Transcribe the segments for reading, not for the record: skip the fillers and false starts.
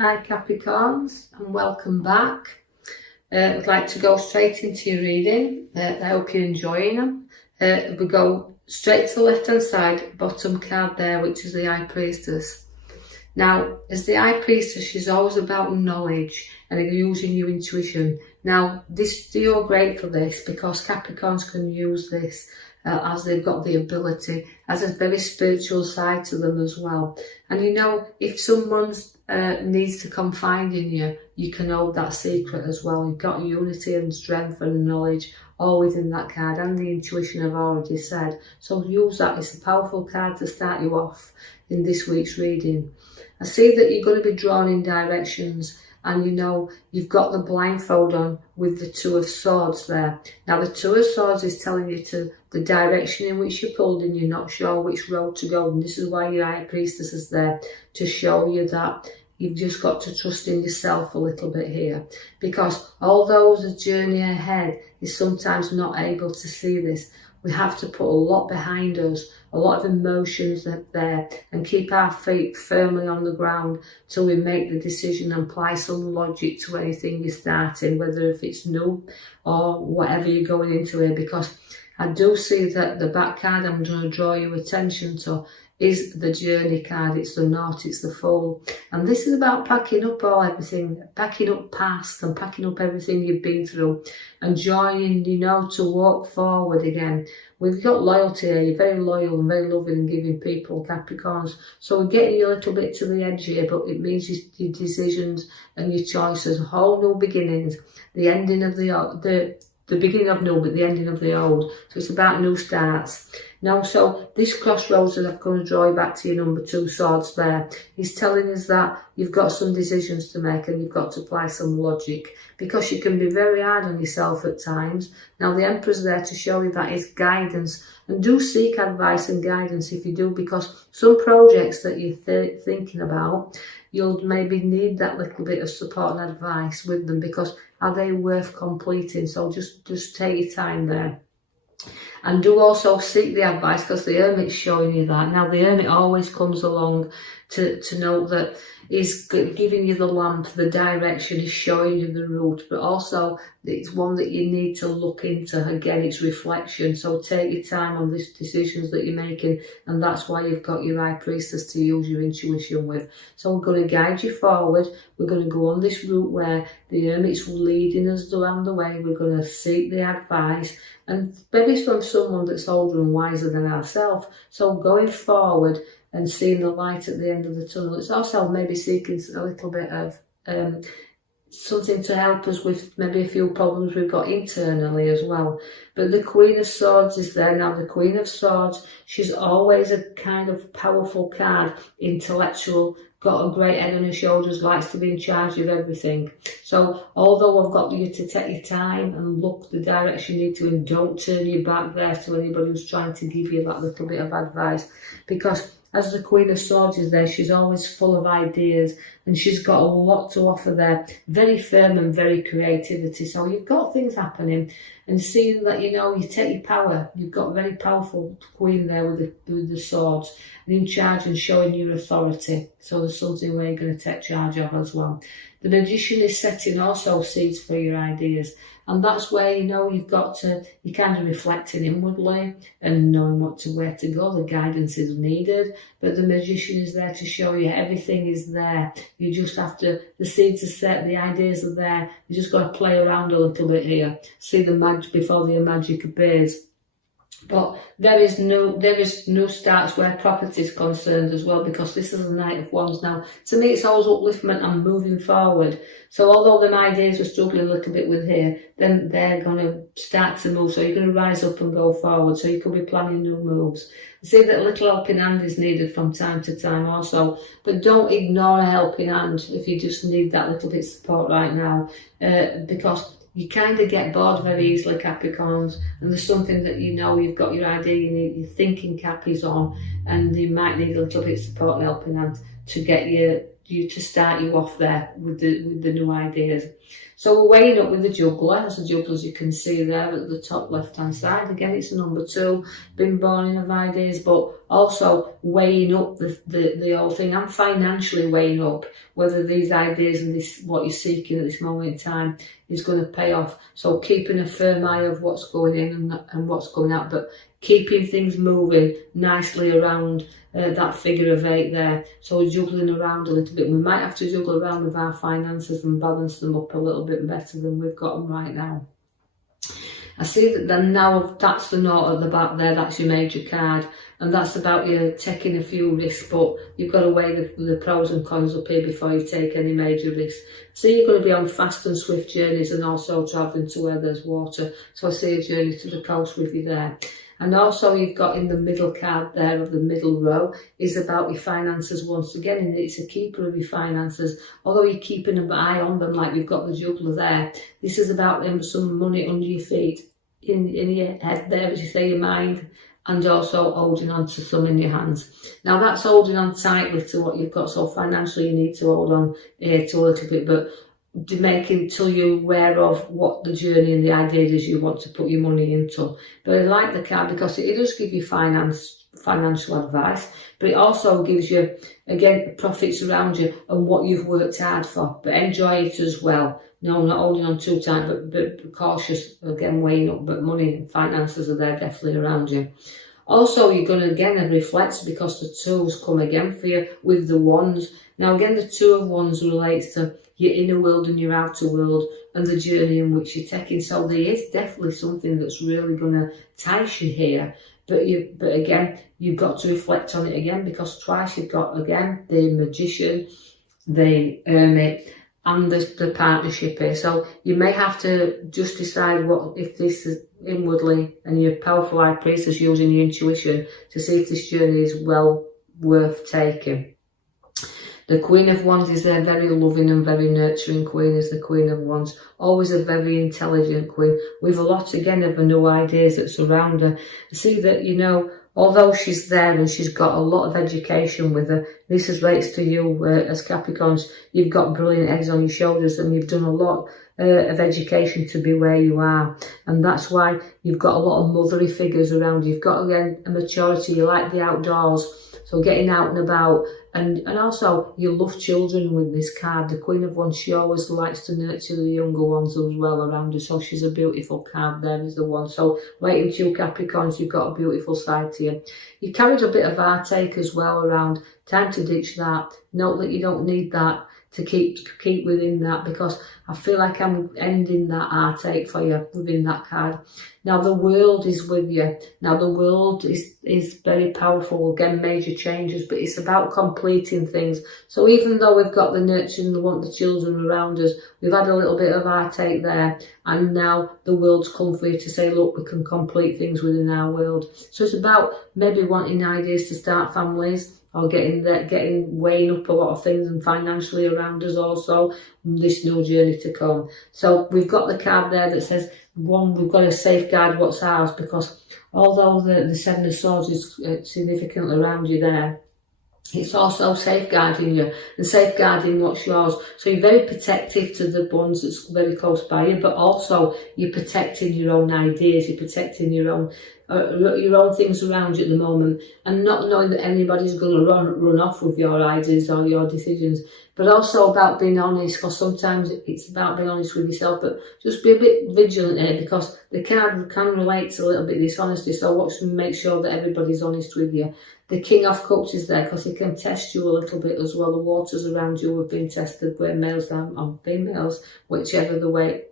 Hi Capricorns, and welcome back. I'd like to go straight into your reading. I hope you're enjoying them. We go straight to the left hand side, bottom card there, which is the High Priestess. Now, as the High Priestess, she's always about knowledge and using your intuition. Now, you're great for this because Capricorns can use this as they've got the ability, as a very spiritual side to them as well. And you know, if someone needs to confide in you, you can hold that secret as well. You've got unity and strength and knowledge all within that card, and the intuition I've already said. So use that. It's a powerful card to start you off in this week's reading. I see that you're going to be drawn in directions, and you know you've got the blindfold on with the Two of Swords there. Now the Two of Swords is telling you to the direction in which you're pulled and you're not sure which road to go, and this is why your High Priestess is there, to show you that you've just got to trust in yourself a little bit here, because although the journey ahead is sometimes not able to see this, we have to put a lot behind us, a lot of emotions there, and keep our feet firmly on the ground till we make the decision and apply some logic to anything you're starting, whether if it's new or whatever you're going into here. Because I do see that the back card I'm going to draw your attention to is the Journey card. It's the Knot, it's the Fool. And this is about packing up everything, packing up past and packing up everything you've been through and joining, you know, to walk forward again. We've got loyalty here. You're very loyal and very loving and giving people, Capricorns. So we're getting you a little bit to the edge here, but it means your decisions and your choices, whole new beginnings, the ending of the beginning of new, but the ending of the old. So it's about new starts. Now, so this crossroads that I'm going to draw you back to your number 2 swords there, is telling us that you've got some decisions to make and you've got to apply some logic, because you can be very hard on yourself at times. Now, the Emperor's there to show you that is guidance, and do seek advice and guidance if you do, because some projects that you're thinking about, you'll maybe need that little bit of support and advice with them, because are they worth completing? So just take your time there. And do also seek the advice, because the Hermit's showing you that. Now, the Hermit always comes along to note that he's giving you the lamp, the direction, he's showing you the route, but also it's one that you need to look into. Again, it's reflection. So take your time on these decisions that you're making, and that's why you've got your High Priestess to use your intuition with. So we're going to guide you forward. We're going to go on this route where the Hermit's leading us around the way. We're going to seek the advice, and maybe from someone that's older and wiser than ourselves. So going forward and seeing the light at the end of the tunnel. It's also maybe seeking a little bit of something to help us with maybe a few problems we've got internally as well. But the Queen of Swords is there. Now, the Queen of Swords, she's always a kind of powerful card, intellectual, got a great head on her shoulders, likes to be in charge of everything. So although I've got you to take your time and look the direction you need to, and don't turn your back there to anybody who's trying to give you that little bit of advice, because as the Queen of Swords is there, she's always full of ideas and she's got a lot to offer there. Very firm and very creativity. So you've got things happening, and seeing that, you know, you take your power. You've got a very powerful Queen there with the swords and in charge and showing your authority. So there's something where you're going to take charge of as well. The Magician is setting also seeds for your ideas. And that's where, you know, you're kind of reflecting inwardly and knowing where to go. The guidance is needed, but the Magician is there to show you everything is there. You just have to, the seeds are set, the ideas are there. You just got to play around a little bit here. See the magic before the magic appears. But there is no starts where property is concerned as well, because this is the Knight of Wands. Now, to me, it's always upliftment and moving forward. So although the ideas we're struggling a little bit with here, then they're going to start to move. So you're going to rise up and go forward. So you could be planning new moves. I see that a little helping hand is needed from time to time also, but don't ignore a helping hand if you just need that little bit of support right now, because you kind of get bored very easily, Capricorns, and there's something that you know you've got your idea, your thinking cap is on, and you might need a little bit of support and helping hand to get you to start you off there with the new ideas. So we're weighing up with the juggler. As the juggler, as you can see there at the top left hand side, again it's a number 2, been born in of ideas, but also weighing up the whole thing, and financially weighing up whether these ideas and this what you're seeking at this moment in time is going to pay off. So keeping a firm eye of what's going in and what's going out, but keeping things moving nicely around that figure of 8 there. So we're juggling around a little bit. We might have to juggle around with our finances and balance them up a little bit better than we've got them right now. I see that then now that's the note at the back there, that's your major card, and that's about you taking a few risks, but you've got to weigh the pros and cons up here before you take any major risks. So you're going to be on fast and swift journeys and also travelling to where there's water. So I see a journey to the coast with you there. And also you've got in the middle card there of the middle row is about your finances once again, and it's a keeper of your finances. Although you're keeping an eye on them like you've got the juggler there, this is about some money under your feet, in your head there, as you say, your mind, and also holding on to some in your hands. Now that's holding on tightly to what you've got, so financially you need to hold on here to a little bit, but making till you're aware of what the journey and the ideas is you want to put your money into. But I like the card because it does give you financial advice, but it also gives you, again, profits around you and what you've worked hard for. But enjoy it as well. No, not holding on too tight, but cautious, again, weighing up, but money and finances are there definitely around you. Also, you're going to, again, reflect because the 2s come again for you with the wands. Now, again, the 2 of wands relates to your inner world and your outer world and the journey in which you're taking. So there is definitely something that's really going to entice you here. But again, you've got to reflect on it again, because twice you've got, again, the magician, the hermit, and the partnership here. So you may have to just decide what, if this is inwardly, and your powerful high priestess using your intuition to see if this journey is well worth taking. The Queen of Wands is there, very loving and very nurturing queen, is the Queen of Wands. Always a very intelligent queen, with a lot, again, of new ideas that surround her. I see that, you know, although she's there and she's got a lot of education with her, this relates to you as Capricorns. You've got brilliant eggs on your shoulders and you've done a lot of education to be where you are. And that's why you've got a lot of motherly figures around you. You've got, again, a maturity. You like the outdoors. So getting out and about, and also you love children with this card. The Queen of Wands, she always likes to nurture the younger ones as well around her. So she's a beautiful card, there is the one. So waiting to you Capricorns, you've got a beautiful side to you. You carried a bit of heartache as well around. Time to ditch that. Note that you don't need that to keep within that, because I feel like I'm ending that heartache for you within that card. Now the world is with you. Now the world is very powerful, again, major changes, but it's about completing things. So even though we've got the nurturing, the want the children around us, we've had a little bit of heartache there, and now the world's come for you to say, look, we can complete things within our world. So it's about maybe wanting ideas to start families, or weighing up a lot of things, and financially around us also, this new journey to come. So we've got the card there that says, one, we've got to safeguard what's ours, because although the Seven of Swords is significantly around you there, it's also safeguarding you and safeguarding what's yours. So you're very protective to the ones that's very close by you, but also you're protecting your own ideas, you're protecting your own things around you at the moment, and not knowing that anybody's going to run off with your ideas or your decisions. But also about being honest, because sometimes it's about being honest with yourself, but just be a bit vigilant here, because the card can relate to a little bit dishonesty, so watch and make sure that everybody's honest with you. The King of Cups is there because it can test you a little bit as well. The waters around you have been tested, where males and females, whichever the way,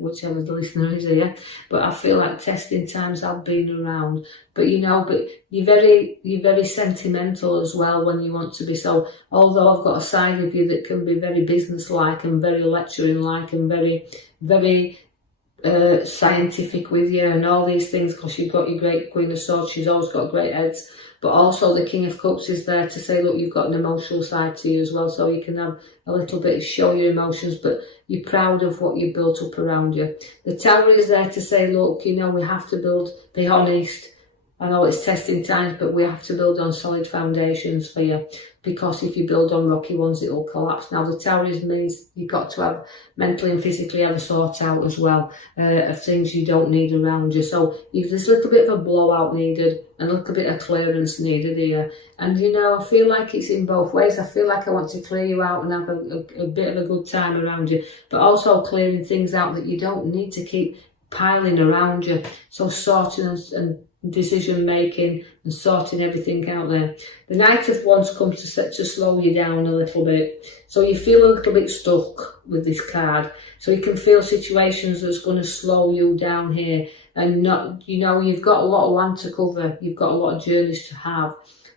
whichever the listener is here. But I feel like testing times have been around. But you know, but you're very sentimental as well when you want to be. So although I've got a side of you that can be very business-like and very lecturing-like and very scientific with you and all these things, because you've got your great Queen of Swords, she's always got great heads. But also the King of Cups is there to say, look, you've got an emotional side to you as well, so you can have a little bit, show your emotions, but you're proud of what you've built up around you. The Tower is there to say, look, you know, we have to be honest, I know it's testing times, but we have to build on solid foundations for you, because if you build on rocky ones, it will collapse. Now, the Taurism means you've got to have mentally and physically have a sort out as well of things you don't need around you. So if there's a little bit of a blowout needed and a little bit of clearance needed here, and you know, I feel like it's in both ways. I feel like I want to clear you out and have a bit of a good time around you, but also clearing things out that you don't need to keep piling around you. So sorting and decision making and sorting everything out there. The Knight of Wands comes to slow you down a little bit, so you feel a little bit stuck with this card. So you can feel situations that's going to slow you down here, and not, you know, you've got a lot of land to cover, you've got a lot of journeys to have,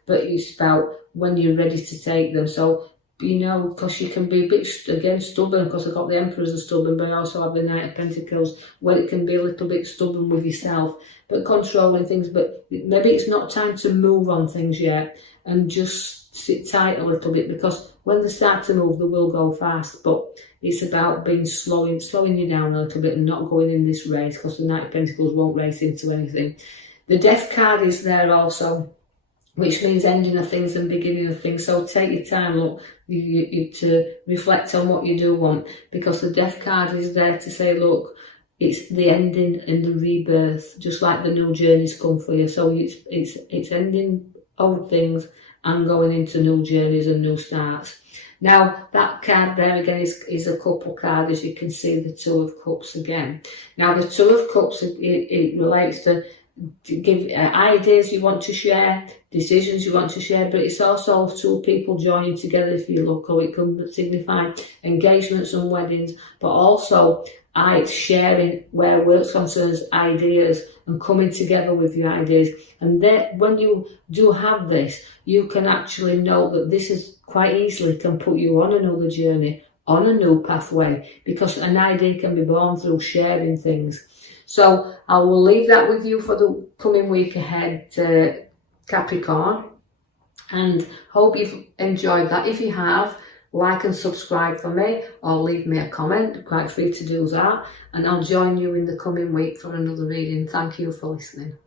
but it's about when you're ready to take them. So, you know, because you can be a bit, again, stubborn, because I've got the Emperor as a stubborn, but I also have the Knight of Pentacles, where it can be a little bit stubborn with yourself, but controlling things. But maybe it's not time to move on things yet, and just sit tight a little bit, because when they start to move, they will go fast. But it's about being slowing you down a little bit and not going in this race, because the Knight of Pentacles won't race into anything. The Death card is there also, which means ending of things and beginning of things. So take your time, look, to reflect on what you do want, because the Death card is there to say, look, it's the ending and the rebirth, just like the new journeys come for you. So it's ending old things and going into new journeys and new starts. Now, that card there again is a couple card, as you can see, the Two of Cups again. Now, the Two of Cups, it relates to give ideas you want to share, decisions you want to share, but it's also two people joining together, if you look, or it can signify engagements and weddings, but also sharing where work concerns ideas and coming together with your ideas. And then when you do have this, you can actually know that this is quite easily can put you on another journey, on a new pathway, because an idea can be born through sharing things. So I will leave that with you for the coming week ahead, Capricorn, and hope you've enjoyed that. If you have, like and subscribe for me, or leave me a comment, quite free to do that, and I'll join you in the coming week for another reading. Thank you for listening.